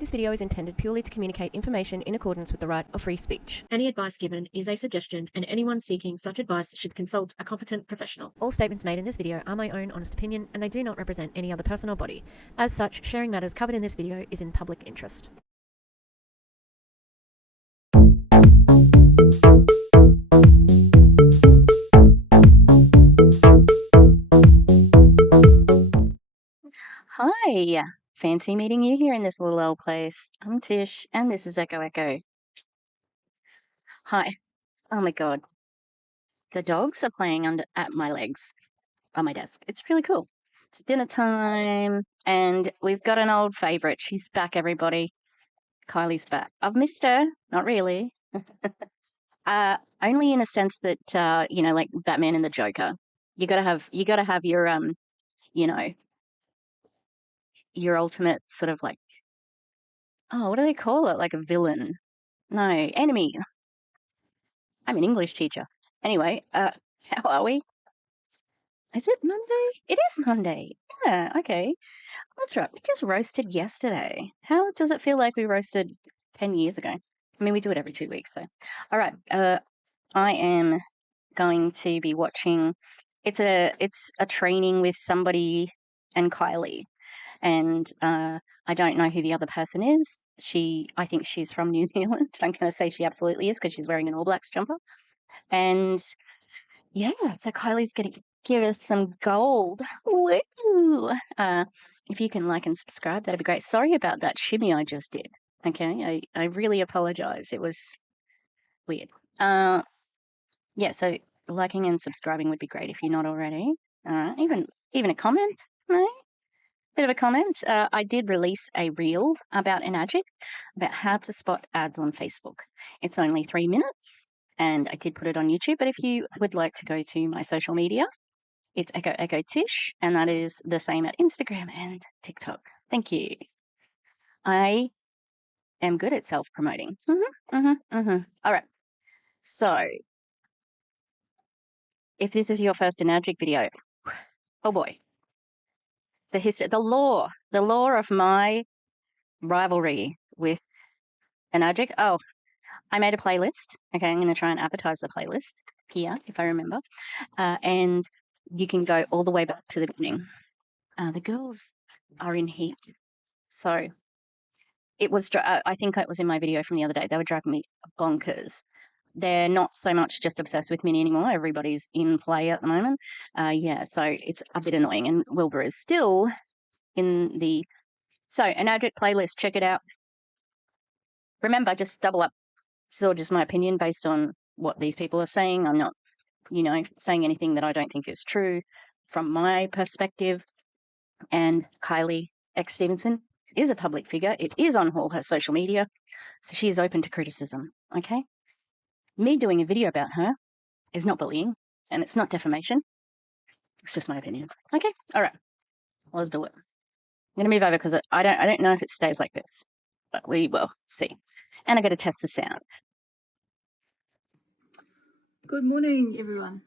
This video is intended purely to communicate information in accordance with the right of free speech. Any advice given is a suggestion, and anyone seeking such advice should consult a competent professional. All statements made in this video are my own honest opinion, and they do not represent any other person or body. As such, sharing matters covered in this video is in public interest. Hi, fancy meeting you here in this little old place. I'm Tish, and this is Echo Echo. Hi. Oh my god. The dogs are playing under at my legs on my desk. It's really cool. It's dinner time, and we've got an old favourite. She's back, everybody. Kylie's back. I've missed her. Not really. Only in a sense that, like Batman and the Joker. You gotta have your, your ultimate sort of like, what do they call it? Like a villain. No, enemy. I'm an English teacher. Anyway, how are we? Is it Monday? It is Monday. Yeah, okay. That's right. We just roasted yesterday. How does it feel like we roasted 10 years ago? I mean, we do it every 2 weeks, so. All right. I am going to be watching. It's a training with somebody and Kylie. And I don't know who the other person is. I think she's from New Zealand. I'm going to say she absolutely is because she's wearing an All Blacks jumper. And yeah, so Kylie's going to give us some gold. Woo! If you can like and subscribe, that'd be great. Sorry about that shimmy I just did. Okay, I really apologize. It was weird. Yeah, so liking and subscribing would be great if you're not already. Even a comment, no? Bit of a comment. I did release a reel about Enagic, about how to spot ads on Facebook. It's only 3 minutes, and I did put it on YouTube. But if you would like to go to my social media, it's Echo Echo Tish, and that is the same at Instagram and TikTok. Thank you. I am good at self-promoting. All right. So, if this is your first Enagic video, oh boy. The history, the lore of my rivalry with Enagic. Oh, I made a playlist. Okay, I'm going to try and advertise the playlist here, if I remember. And you can go all the way back to the beginning. The girls are in heat. So it was, I think it was in my video from the other day, they were driving me bonkers. They're not so much just obsessed with Minnie anymore. Everybody's in play at the moment. So it's a bit annoying. And Wilbur is still in the... So, Enagic playlist, check it out. Remember, just double up. This is all just my opinion based on what these people are saying. I'm not, saying anything that I don't think is true from my perspective. And Kylie X. Stevenson is a public figure. It is on all her social media. So she is open to criticism, okay? Me doing a video about her is not bullying, and it's not defamation. It's just my opinion. Okay, all right. Let's do it. I'm going to move over because I don't know if it stays like this, but we will see. And I got to test the sound. Good morning, everyone.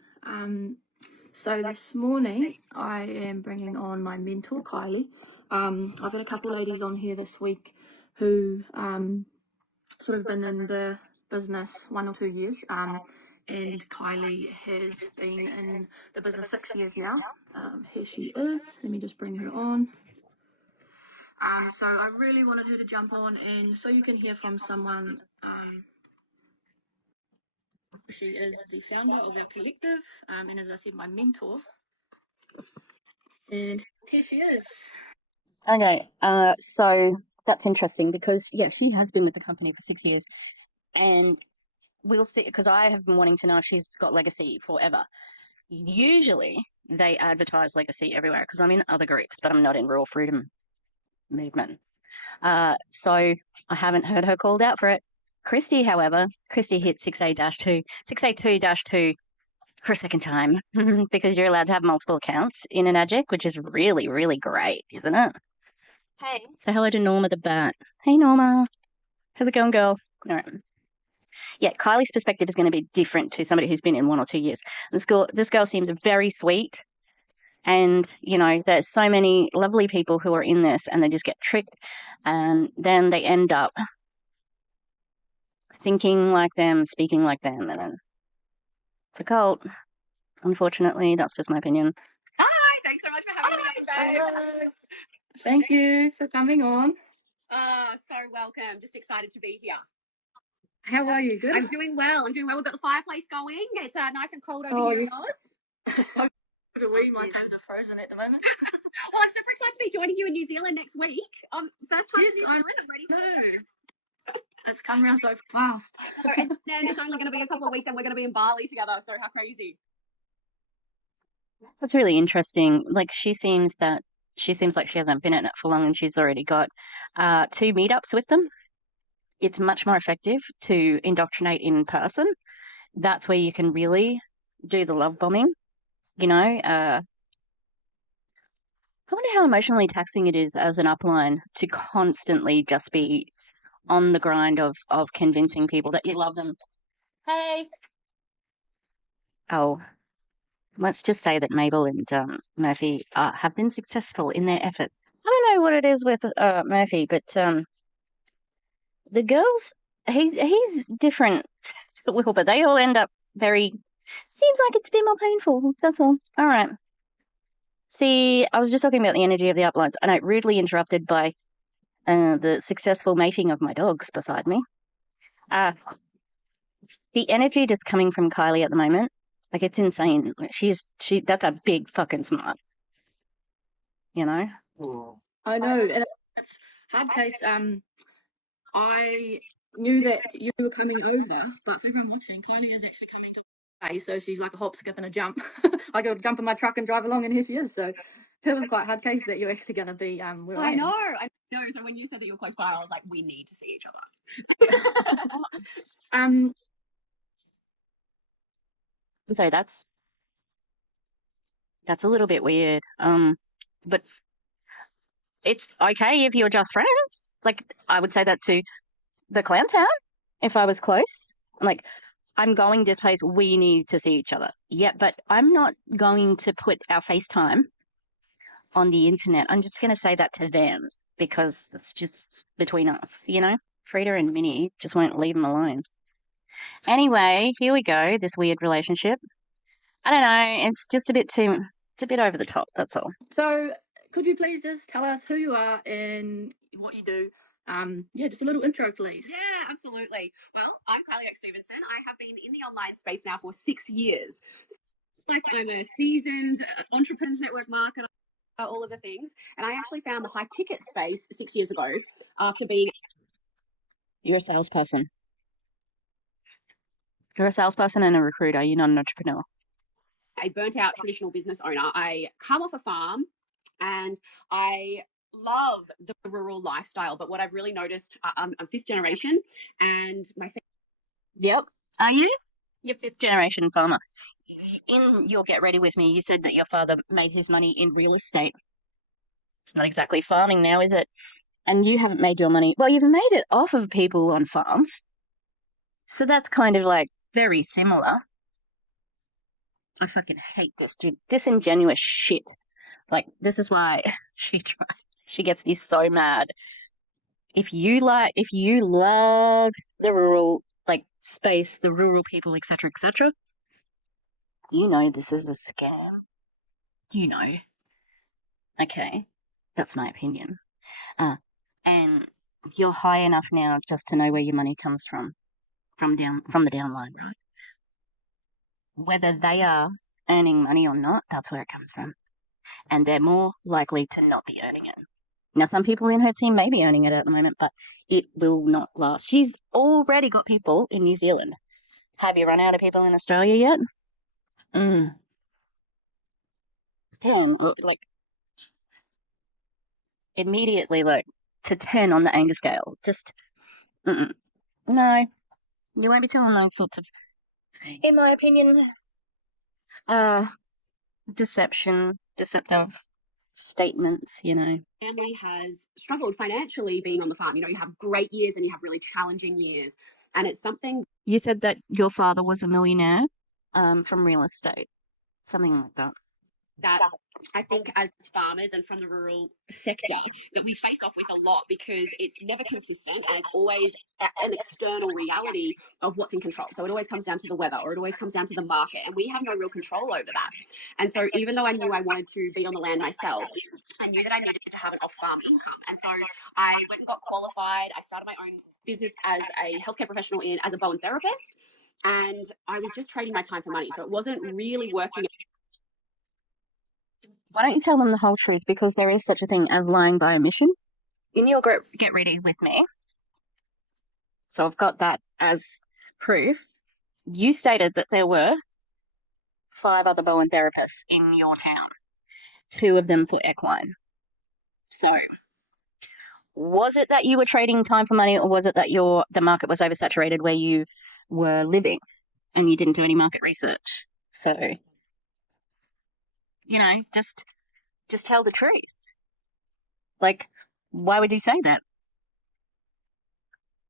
So this morning I am bringing on my mentor, Kylie. I've got a couple ladies on here this week who sort of been in the business 1 or 2 years, and Kylie has been in the business 6 years now. Here she is. Let me just bring her on. So I really wanted her to jump on, and so you can hear from someone. She is the founder of our collective, and as I said, my mentor. And here she is. Okay, so that's interesting because, yeah, she has been with the company for 6 years, and we'll see, because I have been wanting to know if she's got legacy forever. Usually they advertise legacy everywhere because I'm in other groups, but I'm not in Rural Freedom Movement. So I haven't heard her called out for it. Christy, however, hit 6A2 for a second time because you're allowed to have multiple accounts in Enagic, which is really, really great, isn't it? Hey. So hello to Norma the Bat. Hey, Norma. How's it going, girl? All right. Yeah, Kylie's perspective is going to be different to somebody who's been in 1 or 2 years. This girl seems very sweet, And, you know, there's so many lovely people who are in this and they just get tricked and then they end up thinking like them, speaking like them, and then it's a cult. Unfortunately, that's just my opinion. Hi, thanks so much for having me on, babe. Hello. Thank you for coming on. So welcome. Just excited to be here. How are you? Good? I'm doing well. We've got the fireplace going. It's nice and cold over Oh, here in yes. Oz. So do we. My toes are frozen at the moment. Well, I'm super excited to be joining you in New Zealand next week. First time Yes, in New I Zealand. I'm ready. know. It's come around so fast. And then it's only going to be a couple of weeks and we're going to be in Bali together. So how crazy. That's really interesting. Like she seems like she hasn't been in it for long and she's already got 2 meetups with them. It's much more effective to indoctrinate in person. That's where you can really do the love bombing, you know. I wonder how emotionally taxing it is as an upline to constantly just be on the grind of convincing people that you love them. Hey. Oh, let's just say that Mabel and Murphy have been successful in their efforts. I don't know what it is with Murphy, but the girls, he's different to Will, but they all end up very. Seems like it's a bit more painful. That's all. All right. See, I was just talking about the energy of the uplines, and I rudely interrupted by the successful mating of my dogs beside me. The energy just coming from Kylie at the moment, like it's insane. That's a big fucking smart. You know? I know, and it's hard case. I knew that you were coming over, but for everyone watching, Kylie is actually coming to play, so she's like a hop, skip, and a jump. I go jump in my truck and drive along, and here she is. So it was quite hard case that you're actually going to be where I am. I know. So when you said that you were close by, I was like, we need to see each other. So that's a little bit weird. But it's okay if you're just friends. Like I would say that to the Clown Town if I was close. Like I'm going this place, we need to see each other. Yeah, but I'm not going to put our FaceTime on the internet. I'm just going to say that to them because it's just between us, you know? Frida and Minnie just won't leave them alone. Anyway, here we go, this weird relationship. I don't know, it's just it's a bit over the top, that's all. So could you please just tell us who you are and what you do? Yeah, just a little intro, please. Yeah, absolutely. Well, I'm Kylie X Stevenson. I have been in the online space now for 6 years. Like I'm a seasoned entrepreneurs network marketer, all of the things. And I actually found the high ticket space 6 years ago after being. You're a salesperson. You're a salesperson and a recruiter. You're not an entrepreneur. A burnt out traditional business owner. I come off a farm and I love the rural lifestyle. But what I've really noticed, I'm 5th generation and my. Yep. Are you? You're 5th generation farmer. In your Get Ready With Me, you said that your father made his money in real estate. It's not exactly farming now, is it? And you haven't made your money. Well, you've made it off of people on farms. So that's kind of like very similar. I fucking hate this disingenuous shit. Like, this is why she gets me so mad. If you loved the rural like space, the rural people, etc., you know this is a scam. You know. Okay, that's my opinion. And you're high enough now just to know where your money comes from the downline, right? Whether they are earning money or not, that's where it comes from. And they're more likely to not be earning it. Now, some people in her team may be earning it at the moment, but it will not last. She's already got people in New Zealand. Have you run out of people in Australia yet? Damn, like immediately, like to 10 on the anger scale. Just, no, you won't be telling those sorts of, in my opinion, deceptive statements, you know. Family has struggled financially being on the farm. You know, you have great years and you have really challenging years. And it's something. You said that your father was a millionaire from real estate, something like that. that I think as farmers and from the rural sector that we face off with a lot, because it's never consistent and it's always an external reality of what's in control. So it always comes down to the weather, or it always comes down to the market, and we have no real control over that. And so even though I knew I wanted to be on the land myself, I knew that I needed to have an off-farm income. And so I went and got qualified. I started my own business as a healthcare professional as a Bowen therapist. And I was just trading my time for money. So it wasn't really working. Why don't you tell them the whole truth? Because there is such a thing as lying by omission. In your Get Ready With Me, so I've got that as proof, you stated that there were 5 other Bowen therapists in your town, 2 of them for equine. So was it that you were trading time for money, or was it that the market was oversaturated where you were living and you didn't do any market research? So, just tell the truth. Like, why would you say that?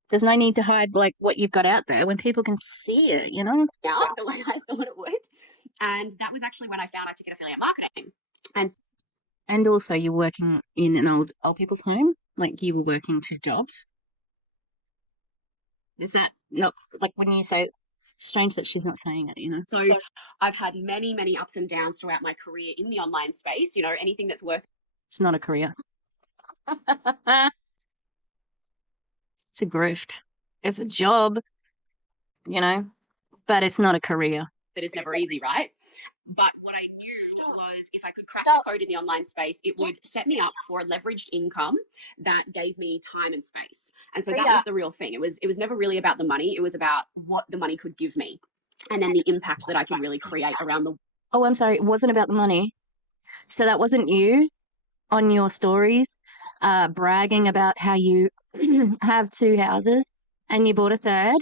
There's no need to hide what you've got out there when people can see it, Now, the way I thought it would. And that was actually when I found I took affiliate marketing. And also you're working in an old people's home, like you were working 2 jobs. Is that not, like, when you say, strange that she's not saying it, So I've had many, many ups and downs throughout my career in the online space. Anything that's worth. It's not a career. It's a grift. It's a job, but it's not a career. That is never easy, right? But what I knew was if I could crack the code in the online space, it would set me up for a leveraged income that gave me time and space. And so that was the real thing. It was never really about the money. It was about what the money could give me, and then the impact that I could really create around the. Oh, I'm sorry. It wasn't about the money. So that wasn't you on your stories bragging about how you have 2 houses and you bought a 3rd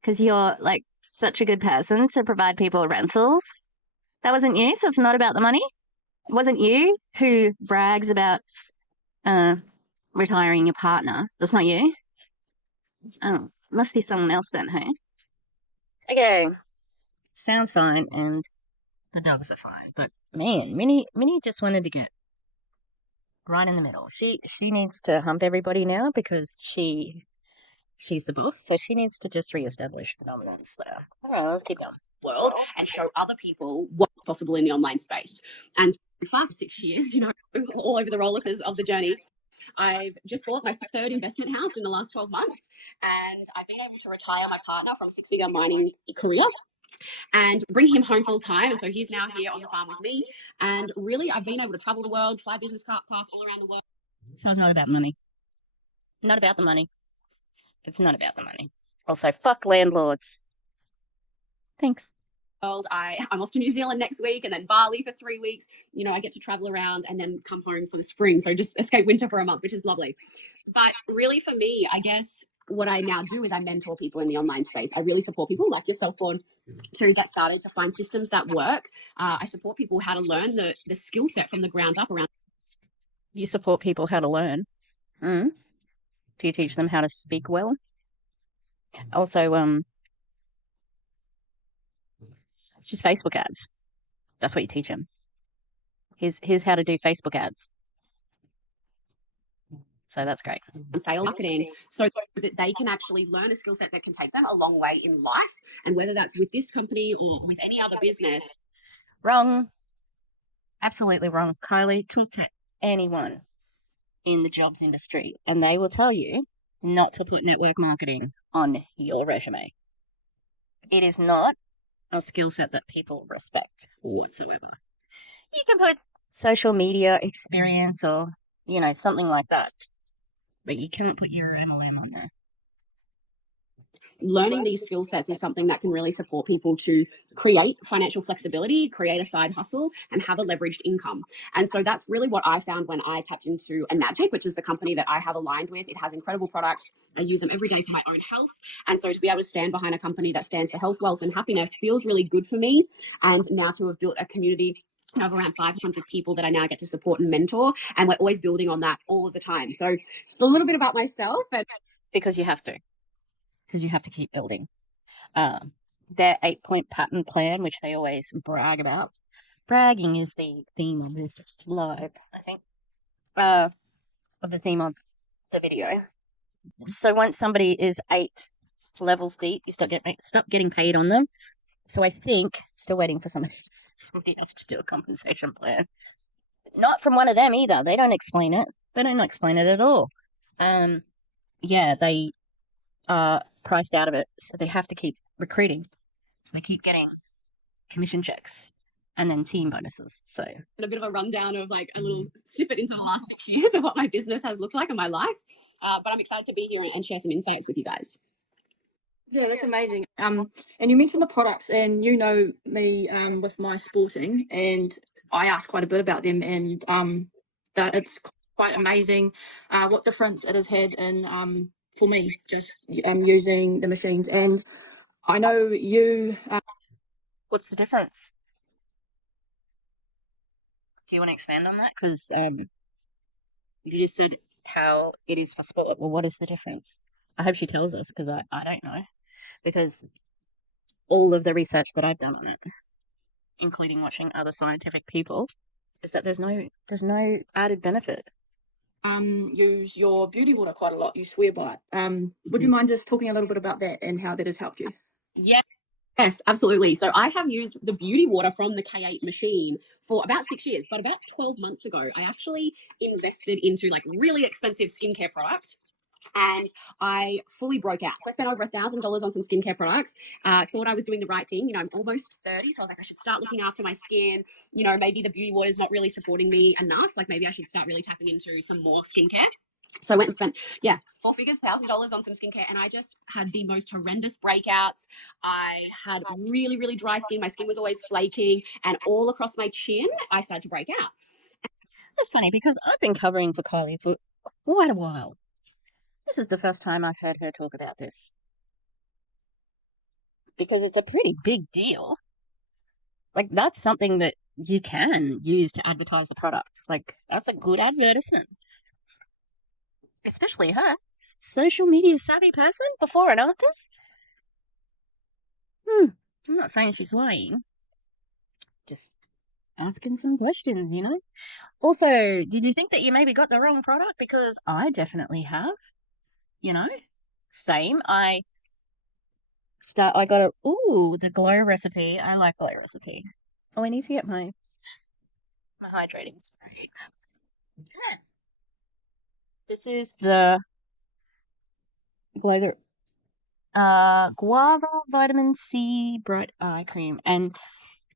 because you're like such a good person to provide people rentals. That wasn't you. So it's not about the money. It wasn't you who brags about retiring your partner. That's not you. Oh, must be someone else then, hey? Okay. Sounds fine, and the dogs are fine. But man, Minnie just wanted to get right in the middle. She needs to hump everybody now because she's the boss, so she needs to just reestablish dominance there. All right, let's keep going. World and show other people what's possible in the online space. And so far, 6 years, all over the roller coasters of the journey, I've just bought my 3rd investment house in the last 12 months, and I've been able to retire my partner from a 6-figure mining career and bring him home full time. And so he's now here on the farm with me. And really, I've been able to travel the world, fly business class all around the world. So it's not about money. Not about the money. It's not about the money. Also, fuck landlords. Thanks. I'm off to New Zealand next week and then Bali for 3 weeks. I get to travel around and then come home for the spring. So just escape winter for a month, which is lovely. But really for me, I guess what I now do is I mentor people in the online space. I really support people like yourself, Vaughan, to get started, to find systems that work. I support people how to learn the skill set from the ground up around. You support people how to learn. Do you teach them how to speak well? Also, it's just Facebook ads. That's what you teach them. Here's how to do Facebook ads. So that's great. Sales marketing, so that they can actually learn a skill set that can take them a long way in life. And whether that's with this company or with any other business. Wrong. Absolutely wrong. Kylie, talk to anyone in the jobs industry and they will tell you not to put network marketing on your resume. It is not a skill set that people respect whatsoever. You can put social media experience or, something like that, but you can't put your MLM on there. Learning these skill sets is something that can really support people to create financial flexibility, create a side hustle, and have a leveraged income. And so that's really what I found when I tapped into Enagic, which is the company that I have aligned with. It has incredible products. I use them every day for my own health. And so to be able to stand behind a company that stands for health, wealth, and happiness feels really good for me. And now to have built a community of around 500 people that I now get to support and mentor. And we're always building on that all of the time. So it's a little bit about myself. Because you have to. Because you have to keep building. Their 8-point pattern plan, which they always brag about, bragging is the theme of this live, I think. Of the theme of the video. So once somebody is 8 levels deep, you stop getting paid on them. So I think still waiting for somebody else to do a compensation plan. Not from one of them either. They don't explain it. They don't explain it at all. Yeah, they are priced out of it, so they have to keep recruiting. So they keep getting commission checks and then team bonuses. So a bit of a rundown of like a little snippet into the last 6 years of what my business has looked like in my life. But I'm excited to be here and share some insights with you guys. Yeah, that's amazing. And you mentioned the products, and you know me with my sporting, and I ask quite a bit about them, and that it's quite amazing what difference it has had in for me just using the machines. And I know you. what's the difference? Do you want to expand on that? Because you just said how it is for sport. Well, what is the difference? I hope she tells us, because I don't know. Because all of the research that I've done on it, including watching other scientific people, is that there's no added benefit. Use your beauty water quite a lot. You swear by it. Would you mind just talking a little bit about that and how that has helped you? Yes, absolutely. So I have used the beauty water from the K8 machine for about 6 years, but about 12 months ago, I actually invested into like really expensive skincare product. And I fully broke out. So I spent over $1,000 on some skincare products. Thought I was doing the right thing. You know, I'm almost 30, so I was like, I should start looking after my skin. You know, maybe the beauty water is not really supporting me enough. Like maybe I should start really tapping into some more skincare. So I went and spent, 4 figures, $1,000 on some skincare, and I just had the most horrendous breakouts. I had really, really dry skin. My skin was always flaking, and all across my chin, I started to break out. That's funny, because I've been covering for Kylie for quite a while. This is the first time I've heard her talk about this, because it's a pretty big deal. Like, that's something that you can use to advertise the product. Like, that's a good advertisement. Especially her, social media savvy person, before and afters. I'm not saying she's lying. Just asking some questions, you know? Also, did you think that you maybe got the wrong product? Because I definitely have. You know? Same. I got the glow recipe. I like glow recipe. Oh, I need to get my hydrating spray. Yeah. This is the guava vitamin C bright eye cream, and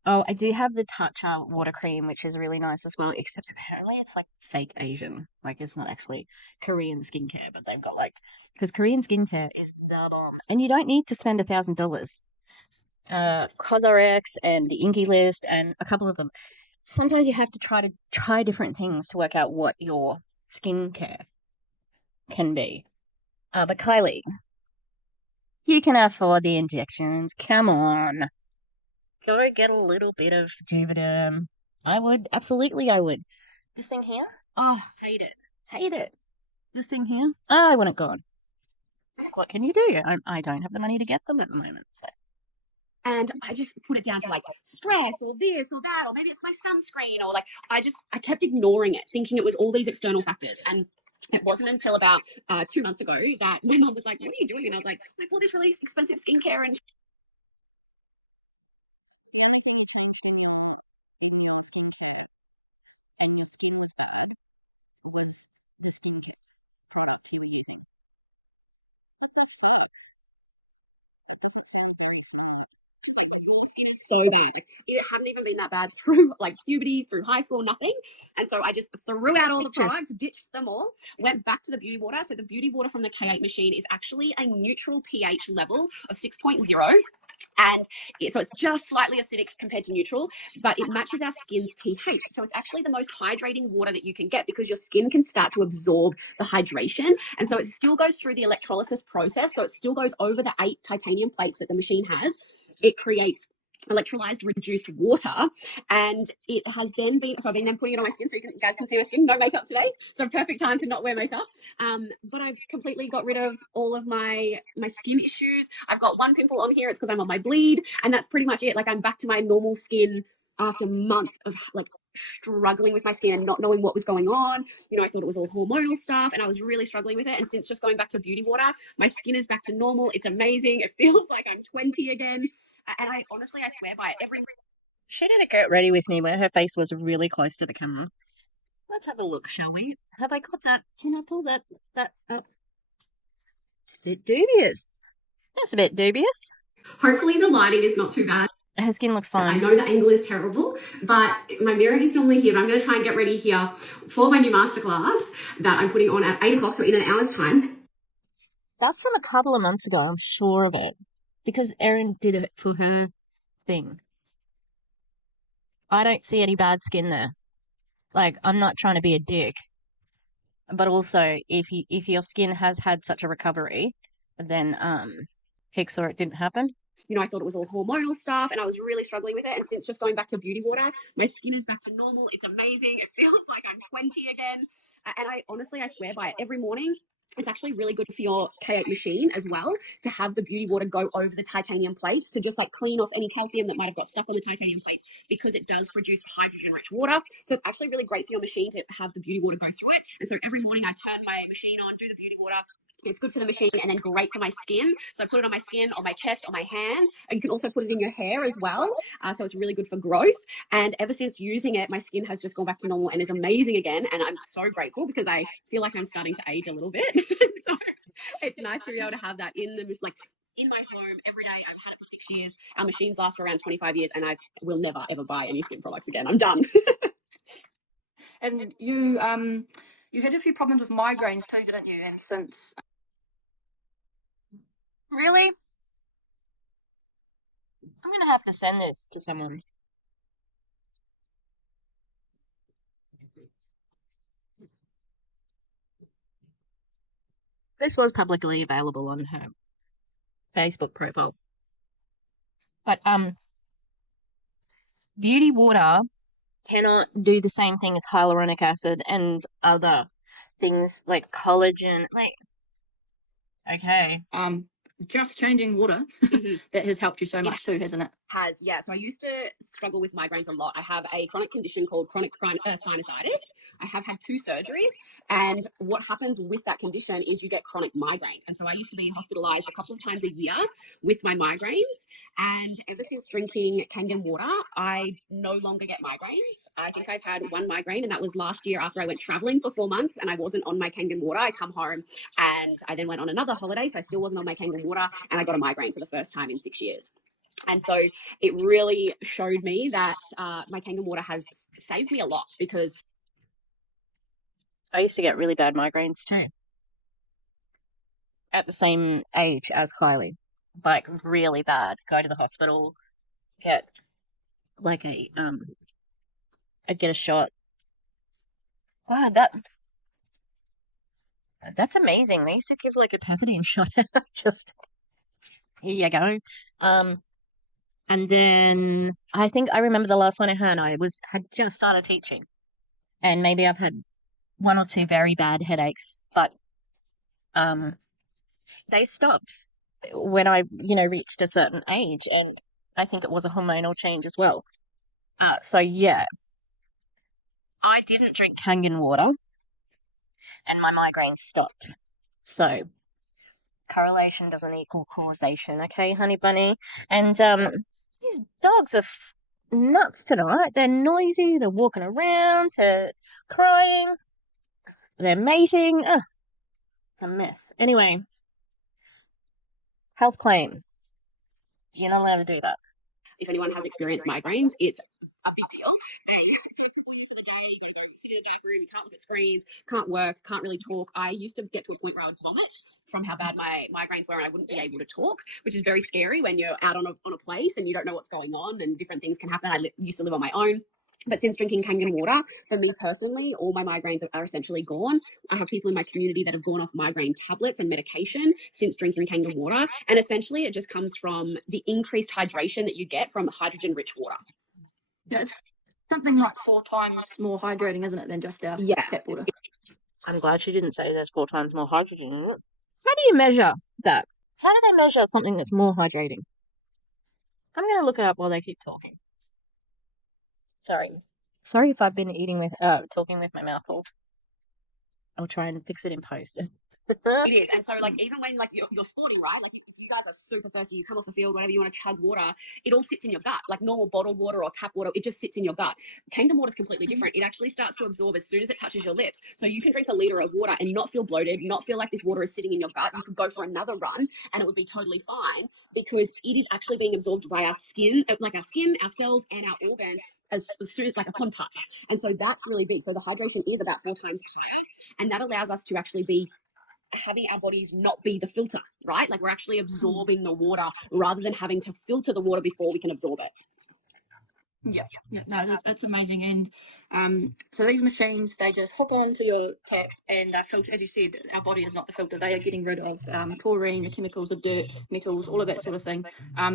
I do have the Tatcha water cream, which is really nice as well, except apparently it's like fake Asian. Like, it's not actually Korean skincare, but they've got because Korean skincare is the bomb, and you don't need to spend $1,000. CosRx and the Inky List and a couple of them. Sometimes you have to try different things to work out what your skincare can be. But Kylie, you can afford the injections. Come on. Go get a little bit of Juvederm. I would. Absolutely, I would. This thing here? Oh, hate it. Hate it. This thing here? I want it gone. What can you do? I don't have the money to get them at the moment, so. And I just put it down to like stress or this or that, or maybe it's my sunscreen, or like I kept ignoring it, thinking it was all these external factors. And it wasn't until about 2 months ago that my mum was like, "What are you doing?" And I was like, "I bought this really expensive skincare." And skin is so bad. It hadn't even been that bad through like puberty, through high school, nothing. And so I just threw out all the products, ditched them all, went back to the beauty water. So the beauty water from the K8 machine is actually a neutral pH level of 6.0. And so it's just slightly acidic compared to neutral, but it matches our skin's pH. So it's actually the most hydrating water that you can get, because your skin can start to absorb the hydration. And so it still goes through the electrolysis process. So it still goes over the 8 titanium plates that the machine has. It creates electrolyzed reduced water, and it has then been, so I've been then putting it on my skin, so you guys can see my skin. No makeup today, so perfect time to not wear makeup. But I've completely got rid of all of my skin issues. I've got one pimple on here. It's because I'm on my bleed, and that's pretty much it. Like, I'm back to my normal skin after months of like struggling with my skin and not knowing what was going on. I thought it was all hormonal stuff and I was really struggling with it. And since just going back to beauty water, my skin is back to normal. It's amazing. It feels like I'm 20 again. And I honestly, I swear by it. She did a get ready with me where her face was really close to the camera. Let's have a look, shall we? Have I got that? Can I pull that up? It's a bit dubious. That's a bit dubious. Hopefully the lighting is not too bad. Her skin looks I fine. know the angle is terrible, but my mirror is normally here, but I'm going to try and get ready here for my new masterclass that I'm putting on at 8 o'clock, so in an hour's time. That's from a couple of months ago, I'm sure of it. Because Erin did it for her thing. I don't see any bad skin there. Like, I'm not trying to be a dick. But also, if your skin has had such a recovery, then Hicks or it didn't happen. I thought it was all hormonal stuff and I was really struggling with it. And since just going back to beauty water, my skin is back to normal. It's amazing. It feels like I'm 20 again. And I honestly, I swear by it. Every morning, it's actually really good for your K8 machine as well to have the beauty water go over the titanium plates to just like clean off any calcium that might have got stuck on the titanium plates, because it does produce hydrogen rich water. So it's actually really great for your machine to have the beauty water go through it. And so every morning I turn my machine on, do the beauty water. It's good for the machine and then great for my skin. So I put it on my skin, on my chest, on my hands, and you can also put it in your hair as well. So it's really good for growth. And ever since using it, my skin has just gone back to normal and is amazing again. And I'm so grateful because I feel like I'm starting to age a little bit. So it's nice to be able to have that in my home every day. I've had it for 6 years. Our machines last for around 25 years, and I will never ever buy any skin products again. I'm done. And you had a few problems with migraines too, didn't you? And since Really? I'm gonna have to send this to someone. This was publicly available on her Facebook profile. But beauty water cannot do the same thing as hyaluronic acid and other things like collagen. Like, okay. just changing water that has helped you so much too, hasn't it? Has, yeah. So I used to struggle with migraines a lot. I have a chronic condition called chronic sinusitis. I have had 2 surgeries, and what happens with that condition is you get chronic migraines. And so I used to be hospitalized a couple of times a year with my migraines. And ever since drinking Kangen water, I no longer get migraines. I think I've had 1 migraine, and that was last year after I went traveling for 4 months and I wasn't on my Kangen water. I come home and I then went on another holiday, so I still wasn't on my Kangen water, and I got a migraine for the first time in 6 years. And so it really showed me that my Kangen water has saved me a lot, because I used to get really bad migraines too. At the same age as Kylie. Like, really bad. Go to the hospital, get like I'd get a shot. Wow, that's amazing. They used to give like a pethidine shot. Just here you go. And then I think I remember the last one I had just started teaching. And maybe I've had 1 or 2 very bad headaches, but they stopped when I, reached a certain age, and I think it was a hormonal change as well. So yeah, I didn't drink Kangen water, and my migraines stopped. So correlation doesn't equal causation, okay, honey bunny? And these dogs are nuts tonight. They're noisy. They're walking around. They're crying. They're mating. It's a mess. Anyway, health claim. You're not allowed to do that. if anyone has experienced migraines, it's a big deal. So people use for the day, you go sit in a dark room, you can't look at screens, can't work, can't really talk. I used to get to a point where I would vomit from how bad my migraines were, and I wouldn't be able to talk, which is very scary when you're out on a place and you don't know what's going on and different things can happen. I used to live on my own. But since drinking Kangen water, for me personally, all my migraines are essentially gone. I have people in my community that have gone off migraine tablets and medication since drinking Kangen water. And essentially, it just comes from the increased hydration that you get from hydrogen-rich water. Yeah, it's something like 4 times more hydrating, isn't it, than just our tap water? I'm glad she didn't say there's 4 times more hydrogen in it. How do you measure that? How do they measure something that's more hydrating? I'm going to look it up while they keep talking. Sorry if I've been talking with my mouth full. I'll try and fix it in post. It is. And so, like, even when, like, you're sporting, right? Like, if you guys are super thirsty, you come off the field, whenever you want to chug water, it all sits in your gut. Like normal bottled water or tap water, it just sits in your gut. Kangen water is completely different. It actually starts to absorb as soon as it touches your lips. So you can drink a liter of water and not feel bloated, not feel like this water is sitting in your gut. You could go for another run and it would be totally fine because it is actually being absorbed by our skin, our cells, and our organs as soon as, like, upon touch. And so that's really big. So the hydration is about 4 times higher, and that allows us to actually be having our bodies not be the filter, right? Like, we're actually absorbing the water rather than having to filter the water before we can absorb it. Yeah, no, that's amazing. And so these machines, they just hook onto your tap and they filter. As you said, our body is not the filter. They are getting rid of chlorine, the chemicals, the dirt, metals, all of that sort of thing.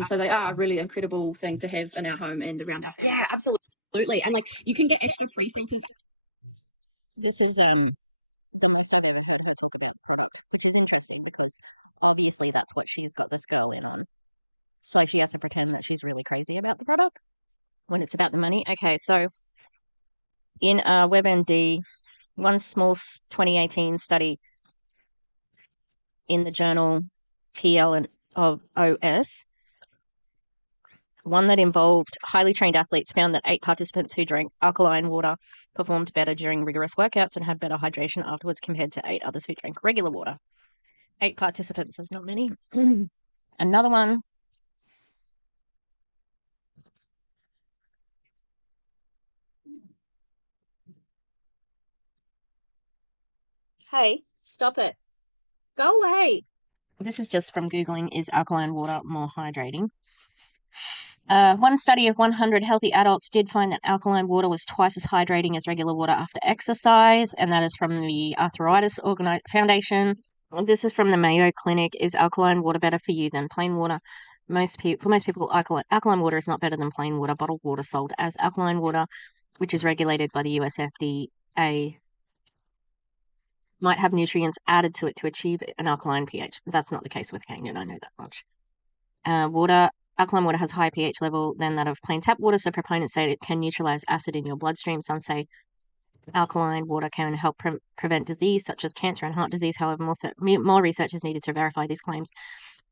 So they are a really incredible thing to have in our home and around our family. Yeah, absolutely. And, like, you can get extra pre-filters. This is the most I've ever heard her talk about product, which is interesting because obviously that's what she's got this girl in on. So she has to pretend that she's really crazy about the product when it's about me. Okay, so in a WebMD, one source 2018 study in the journal PLOS, one that involved quarantine athletes found that 8 participants who drank alkaline water performed better during rigorous workouts and had better hydration afterwards compared to 8 others who drank regular water. 8 participants was that many? Another one. Hey, stop it. Go away. This is just from Googling, is alkaline water more hydrating? One study of 100 healthy adults did find that alkaline water was twice as hydrating as regular water after exercise, and that is from the Arthritis Foundation. This is from the Mayo Clinic. Is alkaline water better for you than plain water? For most people, alkaline water is not better than plain water. Bottled water sold as alkaline water, which is regulated by the US FDA, might have nutrients added to it to achieve an alkaline pH. That's not the case with Kangen, I know that much. Alkaline water has a higher pH level than that of plain tap water, so proponents say it can neutralize acid in your bloodstream. Some say alkaline water can help prevent disease such as cancer and heart disease. However, more research is needed to verify these claims.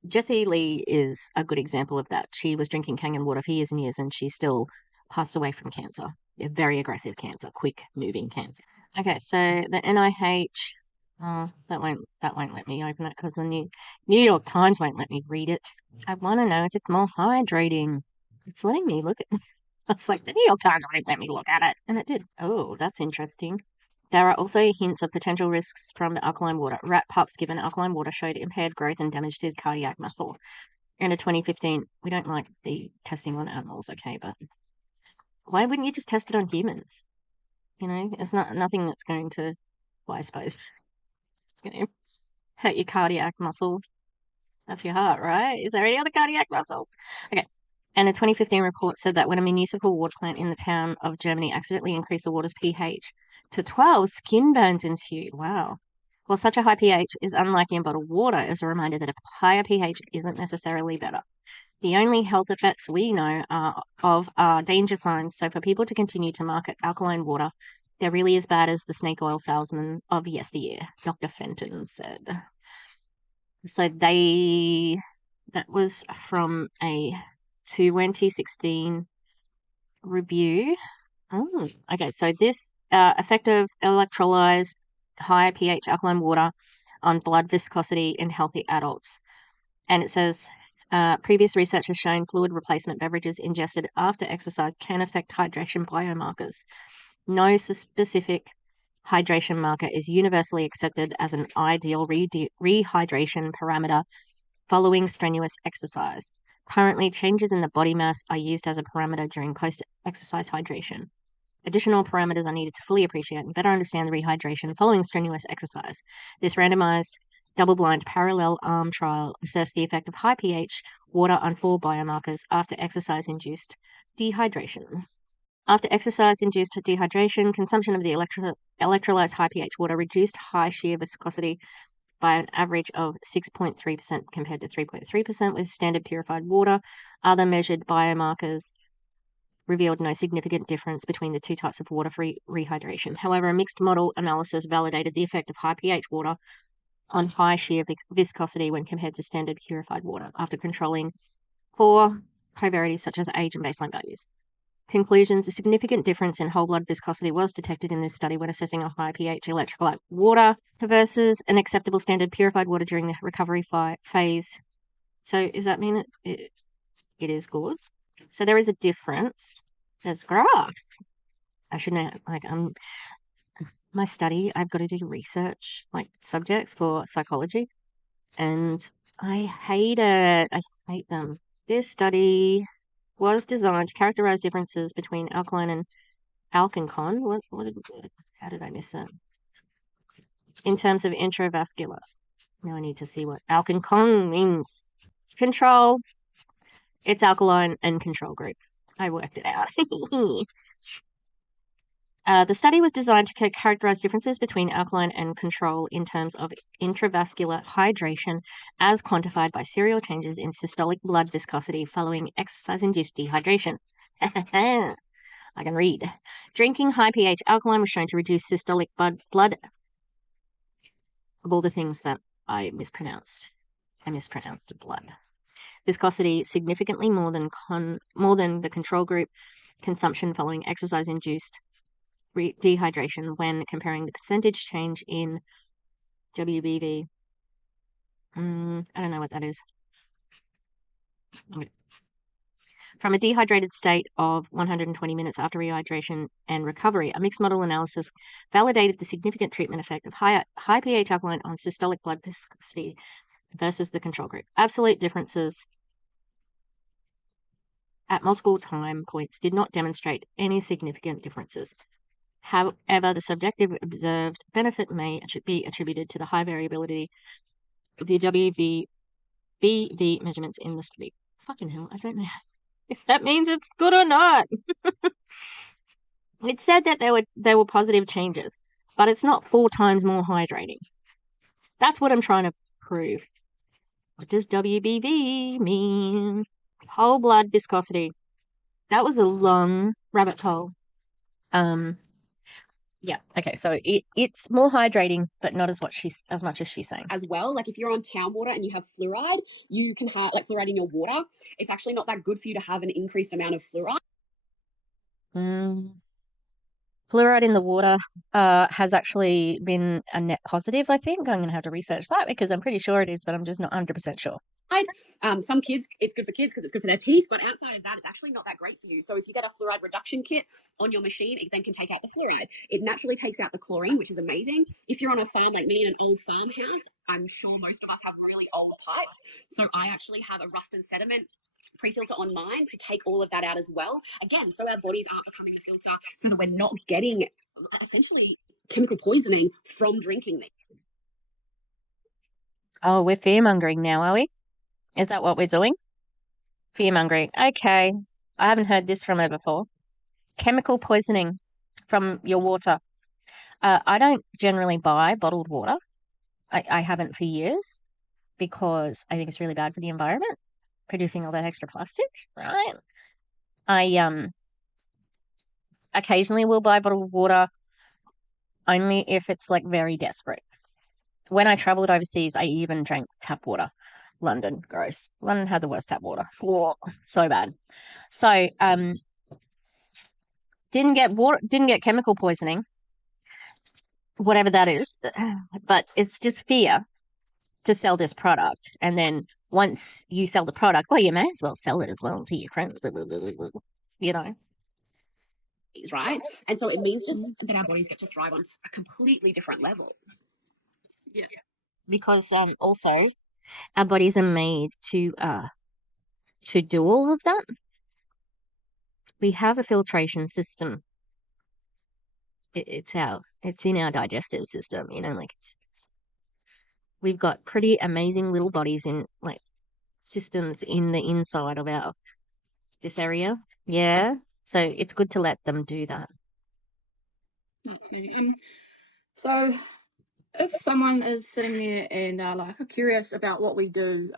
Jessie Lee is a good example of that. She was drinking Kangen water for years and years, and she still passed away from cancer. A very aggressive cancer, quick-moving cancer. Okay, so the NIH, that won't let me open it because the New York Times won't let me read it. I want to know if it's more hydrating. It's letting me look at it. It's like the New York Times won't let me look at it. And it did. Oh, that's interesting. There are also hints of potential risks from the alkaline water. Rat pups given alkaline water showed impaired growth and damage to the cardiac muscle. In 2015, we don't like the testing on animals, okay, but why wouldn't you just test it on humans? You know, it's nothing that's going to, well, I suppose it's going to hurt your cardiac muscle. That's your heart, right? Is there any other cardiac muscles? Okay. And a 2015 report said that when a municipal water plant in the town of Germany accidentally increased the water's pH to 12, skin burns ensued. Wow. While such a high pH is unlikely in bottled water, is a reminder that a higher pH isn't necessarily better. The only health effects we know of are danger signs. So for people to continue to market alkaline water, they're really as bad as the snake oil salesman of yesteryear, Dr. Fenton said. So that was from a 2016 review. Oh, okay. So this effective electrolyzed high pH alkaline water on blood viscosity in healthy adults. And it says, previous research has shown fluid replacement beverages ingested after exercise can affect hydration biomarkers. No specific hydration marker is universally accepted as an ideal rehydration parameter following strenuous exercise. Currently, changes in the body mass are used as a parameter during post-exercise hydration. Additional parameters are needed to fully appreciate and better understand the rehydration following strenuous exercise. This randomized, double-blind parallel arm trial assessed the effect of high pH water on 4 biomarkers after exercise-induced dehydration. After exercise-induced dehydration, consumption of the electrolyzed high pH water reduced high shear viscosity by an average of 6.3% compared to 3.3% with standard purified water. Other measured biomarkers revealed no significant difference between the two types of water for rehydration. However, a mixed model analysis validated the effect of high pH water on high shear viscosity when compared to standard purified water after controlling for covariates such as age and baseline values. Conclusions: a significant difference in whole blood viscosity was detected in this study when assessing a high pH electrolyte water versus an acceptable standard purified water during the recovery phase. So does that mean it is good? So there is a difference. There's graphs. I should know, like, my study, I've got to do research, like subjects for psychology, and I hate it. I hate them. This study was designed to characterize differences between alkaline and alkancon. How did I miss that? In terms of intravascular. Now I need to see what alkancon means. Control. It's alkaline and control group. I worked it out. The study was designed to characterize differences between alkaline and control in terms of intravascular hydration as quantified by serial changes in systolic blood viscosity following exercise-induced dehydration. I can read. Drinking high pH alkaline was shown to reduce systolic blood of all the things that I mispronounced. I mispronounced blood. Viscosity significantly more than the control group consumption following exercise-induced dehydration when comparing the percentage change in WBV. I don't know what that is. From a dehydrated state of 120 minutes after rehydration and recovery, a mixed model analysis validated the significant treatment effect of high pH alkaline on systolic blood viscosity versus the control group. Absolute differences at multiple time points did not demonstrate any significant differences. However, the subjective observed benefit may be attributed to the high variability of the WBV measurements in the study. Fucking hell, I don't know if that means it's good or not. It said that there were positive changes, but it's not 4 times more hydrating. That's what I'm trying to prove. What does WBV mean? Whole blood viscosity. That was a long rabbit hole. Yeah. Okay. So it's more hydrating, but not as much as she's saying. As well, like if you're on town water and you have fluoride, you can have like fluoride in your water. It's actually not that good for you to have an increased amount of fluoride. Fluoride in the water has actually been a net positive, I think. I'm going to have to research that because I'm pretty sure it is, but I'm just not 100% sure. Some kids, it's good for kids because it's good for their teeth, but outside of that, it's actually not that great for you. So if you get a fluoride reduction kit on your machine, it then can take out the fluoride. It naturally takes out the chlorine, which is amazing. If you're on a farm like me in an old farmhouse, I'm sure most of us have really old pipes. So I actually have a rust and sediment pre-filter on mine to take all of that out as well. Again, so our bodies aren't becoming the filter, so that we're not getting essentially chemical poisoning from drinking them. Oh, we're fear-mongering now, are we? Is that what we're doing? Fear-mongering. Okay. I haven't heard this from her before. Chemical poisoning from your water. I don't generally buy bottled water. I haven't for years because I think it's really bad for the environment, producing all that extra plastic, right? I occasionally will buy bottled water only if it's like very desperate. When I traveled overseas, I even drank tap water. London, gross. London had the worst tap water. Oh, so bad. So, didn't get chemical poisoning, whatever that is, but it's just fear to sell this product. And then once you sell the product, well, you may as well sell it as well to your friends, you know. Right? And so it means just that our bodies get to thrive on a completely different level. Yeah. Because also our bodies are made to do all of that. We have a filtration system. It's in our digestive system, you know, like we've got pretty amazing little bodies in like systems in the inside of this area. Yeah. So it's good to let them do that. That's amazing. So if someone is sitting there and they're like curious about what we do,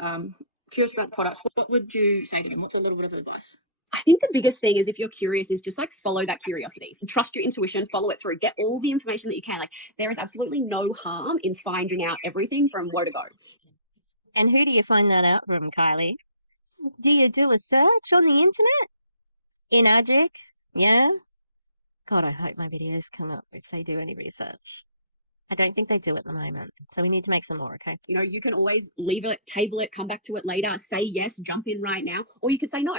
curious about the products, what would you say to them? What's a little bit of advice? I think the biggest thing is if you're curious is just like follow that curiosity. Trust your intuition, follow it through, get all the information that you can. Like there is absolutely no harm in finding out everything from where to go. And who do you find that out from, Kylie? Do you do a search on the internet? Enagic? Yeah? God, I hope my videos come up if they do any research. I don't think they do at the moment. So we need to make some more, okay? You know, you can always leave it, table it, come back to it later, say yes, jump in right now, or you can say no.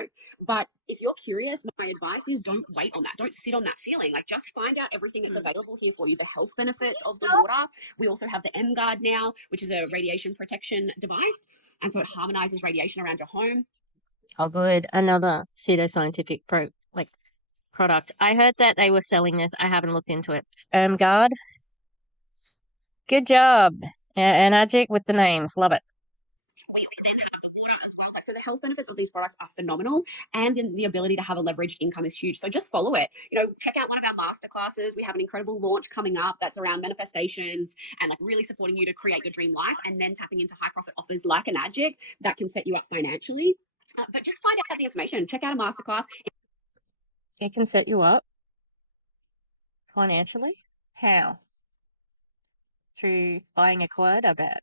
But if you're curious, my advice is don't wait on that. Don't sit on that feeling. Like just find out everything that's available here for you, the health benefits of the water. We also have the M Guard now, which is a radiation protection device. And so it harmonizes radiation around your home. Oh, good. Another pseudoscientific product. I heard that they were selling this. I haven't looked into it. Guard. Good job. Enagic with the names. Love it. We then have the water as well. So the health benefits of these products are phenomenal, and then the ability to have a leveraged income is huge. So just follow it. You know, check out one of our masterclasses. We have an incredible launch coming up that's around manifestations and like really supporting you to create your dream life, and then tapping into high profit offers like Enagic that can set you up financially. But just find out the information. Check out a masterclass. It can set you up financially. How? Through buying a quad, I bet.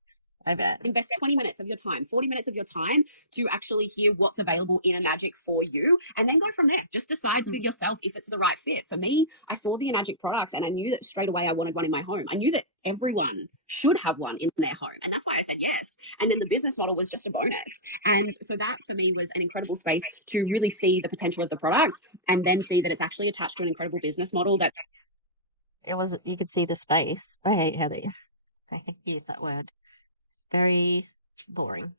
Invest 20 minutes of your time, 40 minutes of your time to actually hear what's available in Enagic for you, and then go from there. Just decide for yourself if it's the right fit. For me, I saw the Enagic products and I knew that straight away I wanted one in my home. I knew that everyone should have one in their home, and that's why I said yes. And then the business model was just a bonus. And so that for me was an incredible space to really see the potential of the products, and then see that it's actually attached to an incredible business model that You could see the space. I hate how they use that word. Very boring.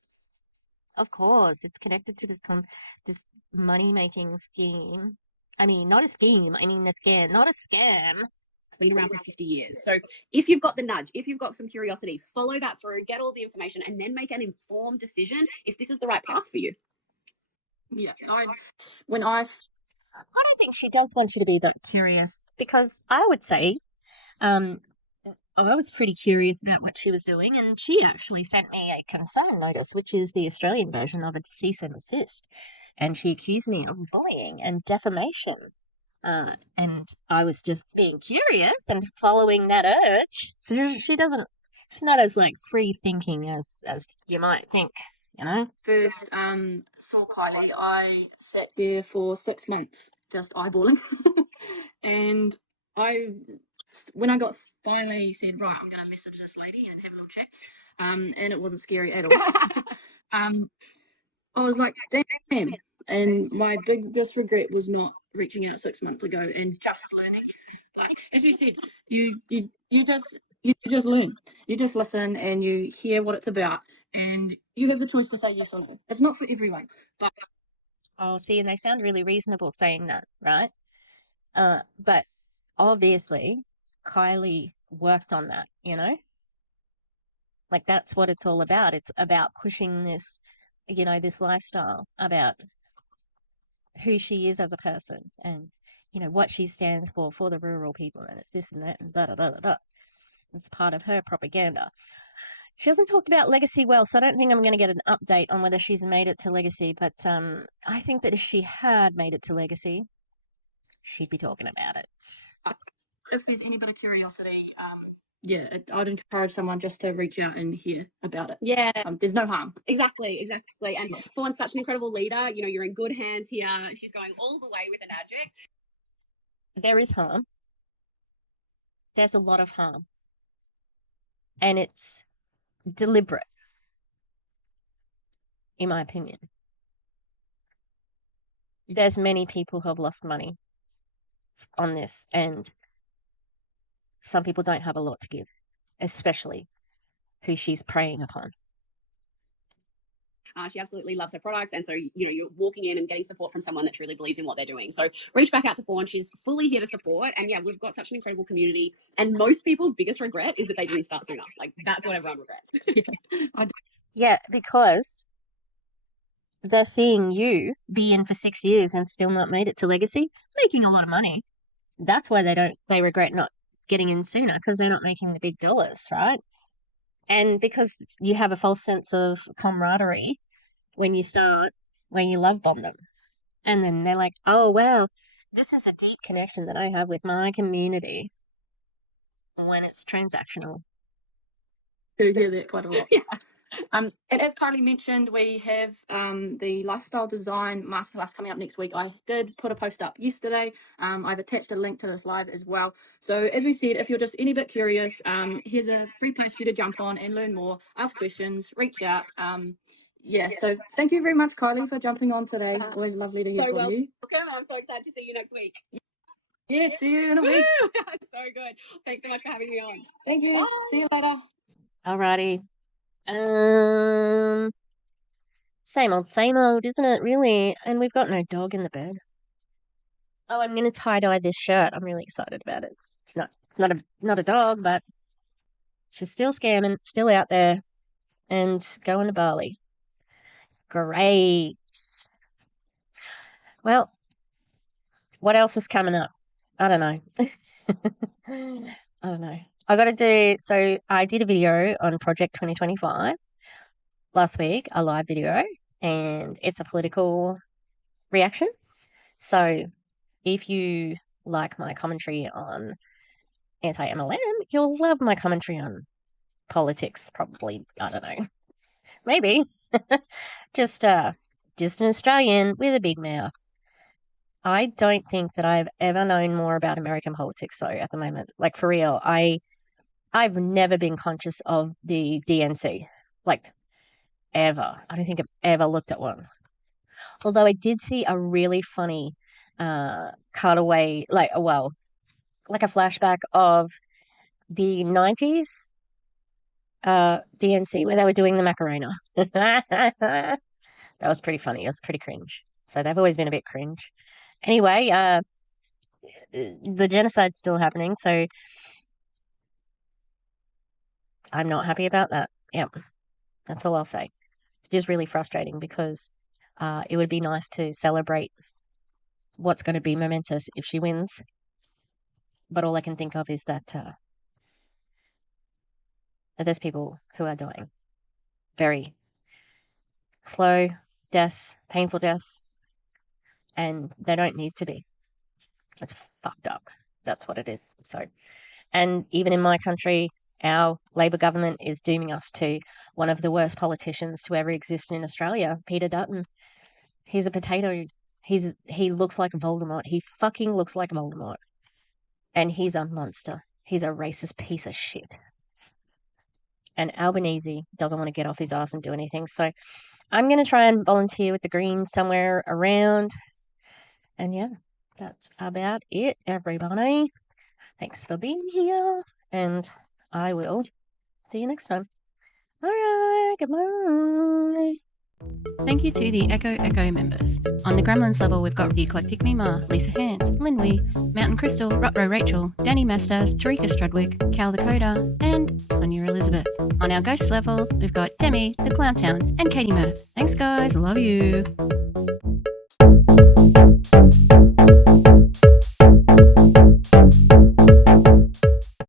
Of course, it's connected to this money-making scheme. I mean, not a scheme. I mean, a scam. Not a scam. It's been around for 50 years. So if you've got the nudge, if you've got some curiosity, follow that through, get all the information, and then make an informed decision if this is the right path for you. Yeah, I don't think she does want you to be that curious, because I would say, I was pretty curious about what she was doing, and she actually sent me a concern notice, which is the Australian version of a cease and desist, and she accused me of bullying and defamation. And I was just being curious and following that urge. So she's not as like free thinking as you might think, you know? first saw Kylie, I sat there for 6 months just eyeballing. And when I got finally said, right, I'm going to message this lady and have a little chat, and it wasn't scary at all. I was like, damn. And my biggest regret was not reaching out 6 months ago and just learning. Like, as you said, you just learn. You just listen and you hear what it's about, and you have the choice to say yes or no. It's not for everyone, but Oh, see, and they sound really reasonable saying that, right? But obviously, Kylie worked on that, you know? Like that's what it's all about. It's about pushing this, this lifestyle, about who she is as a person, and, what she stands for the rural people, and it's this and that and da da da da da. It's part of her propaganda. She hasn't talked about Legacy well, so I don't think I'm going to get an update on whether she's made it to Legacy, but I think that if she had made it to Legacy, she'd be talking about it. if there's any bit of curiosity, I'd encourage someone just to reach out and hear about it. Yeah. There's no harm. Exactly. And Fawn's such an incredible leader. You know, you're in good hands here. She's going all the way with Enagic. There is harm. There's a lot of harm. And it's deliberate, in my opinion. There's many people who have lost money on this, and some people don't have a lot to give, especially who she's preying upon. She absolutely loves her products, and so you're walking in and getting support from someone that truly believes in what they're doing. So reach back out to Fawn. She's fully here to support, and we've got such an incredible community. And most people's biggest regret is that they didn't start sooner. Like that's what everyone regrets. Yeah, because they're seeing you be in for 6 years and still not made it to Legacy, making a lot of money. That's why they regret not getting in sooner, because they're not making the big dollars, right? And because you have a false sense of camaraderie when you love bomb them. And then they're like, oh, well, this is a deep connection that I have with my community when it's transactional. Do hear that quite a lot. Yeah. And as Kylie mentioned, we have the lifestyle design masterclass coming up next week. I did put a post up yesterday. I've attached a link to this live as well. So as we said, if you're just any bit curious, here's a free place for you to jump on and learn more, ask questions, reach out. So thank you very much, Kylie, for jumping on today. Always lovely to hear So from you. welcome. I'm so excited to see you next week. Yeah, see you in a week. So good. Thanks so much for having me on. Thank you. Bye. See you later. Alrighty. Same old, isn't it, really? And we've got no dog in the bed. Oh, I'm gonna tie-dye this shirt. I'm really excited about it. It's not a dog, but she's still scamming, still out there, and going to Bali. Great. Well, what else is coming up? I don't know. I don't know. So I did a video on Project 2025 last week, a live video, and it's a political reaction. So if you like my commentary on anti-MLM, you'll love my commentary on politics, probably. I don't know. Maybe. Just an Australian with a big mouth. I don't think that I've ever known more about American politics, though, at the moment. Like, for real, I've never been conscious of the DNC. Like, ever. I don't think I've ever looked at one. Although I did see a really funny cutaway, like a flashback of the 90s DNC where they were doing the Macarena. That was pretty funny. It was pretty cringe. So they've always been a bit cringe. Anyway, the genocide's still happening, so I'm not happy about that. Yep, that's all I'll say. It's just really frustrating because it would be nice to celebrate what's going to be momentous if she wins. But all I can think of is that there's people who are dying. Very slow deaths, painful deaths, and they don't need to be. It's fucked up. That's what it is. So, and even in my country, our Labor government is dooming us to one of the worst politicians to ever exist in Australia, Peter Dutton. He's a potato. He looks like Voldemort. He fucking looks like Voldemort. And he's a monster. He's a racist piece of shit. And Albanese doesn't want to get off his ass and do anything. So I'm going to try and volunteer with the Greens somewhere around. And yeah, that's about it, everybody. Thanks for being here. And I will see you next time. All right, goodbye. Thank you to the Echo members. On the Gremlins level, we've got the Eclectic Mima, Lisa Hans, Lynn Wee, Mountain Crystal, Rutro Rachel, Danny Mastas, Tarika Strudwick, Cal Dakota, and Tonya Elizabeth. On our Ghost level, we've got Demi, the Clown Town, and Katie Murph. Thanks, guys. Love you.